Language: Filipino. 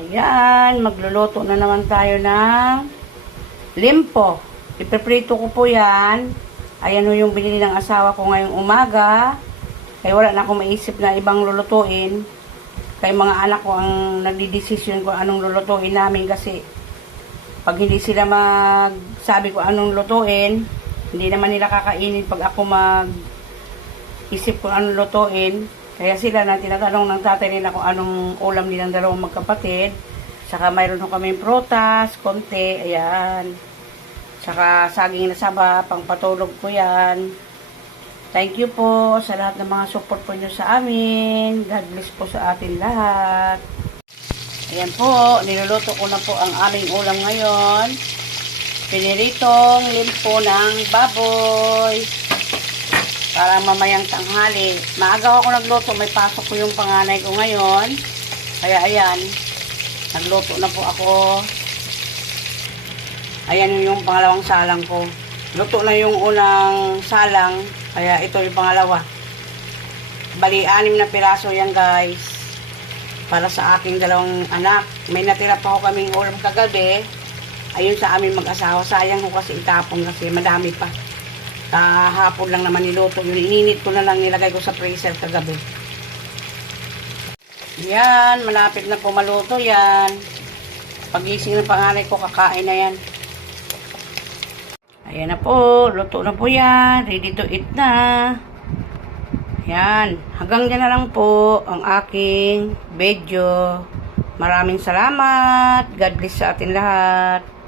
Ayan, magluluto na naman tayo ng limpo. Ipiprito ko po yan. Ayan ho yung binili ng asawa ko ngayong umaga. Kaya wala na akong maisip na ibang lulutuin. Kaya mga anak ko ang nagdidesisyon kung anong lulutuin namin kasi pag hindi sila magsabi ko anong lutuin, hindi naman nila kakainin pag ako mag isip kung anong lutuin. Kaya sila na tinatanong ng tatay nila kung anong ulam nilang dalawang magkapatid. Saka mayroon ho kaming prutas, konti, ayan. Saka saging na saba, pang patulog ko yan. Thank you po sa lahat ng mga support po nyo sa amin. God bless po sa atin lahat. Ayan po, niluluto ko na po ang aming ulam ngayon. Piniritong limpo ng baboy. Para mamayang tanghali. Maaga ako nagluto, may pasok ko yung panganay ko ngayon. Kaya ayan, nagluto na po ako. Ayan yung pangalawang salang ko. Luto na yung unang salang, kaya ito yung pangalawa. Bali, anim na piraso yan guys. Para sa aking dalawang anak. May natira pa ako kaming ulam kagabi. Ayun sa aming mag-asawa. Sayang ko kasi itapon kasi madami pa. Kahapon lang naman niluto yun. Ininit ko na lang nilagay ko sa freezer kagabi. Yan, malapit na po maluto yan. Pagising ng panganay ko, kakain na yan. Ayan na po, luto na po yan. Ready to eat na. Yan, hanggang dyan na lang po ang aking video. Maraming salamat. God bless sa atin lahat.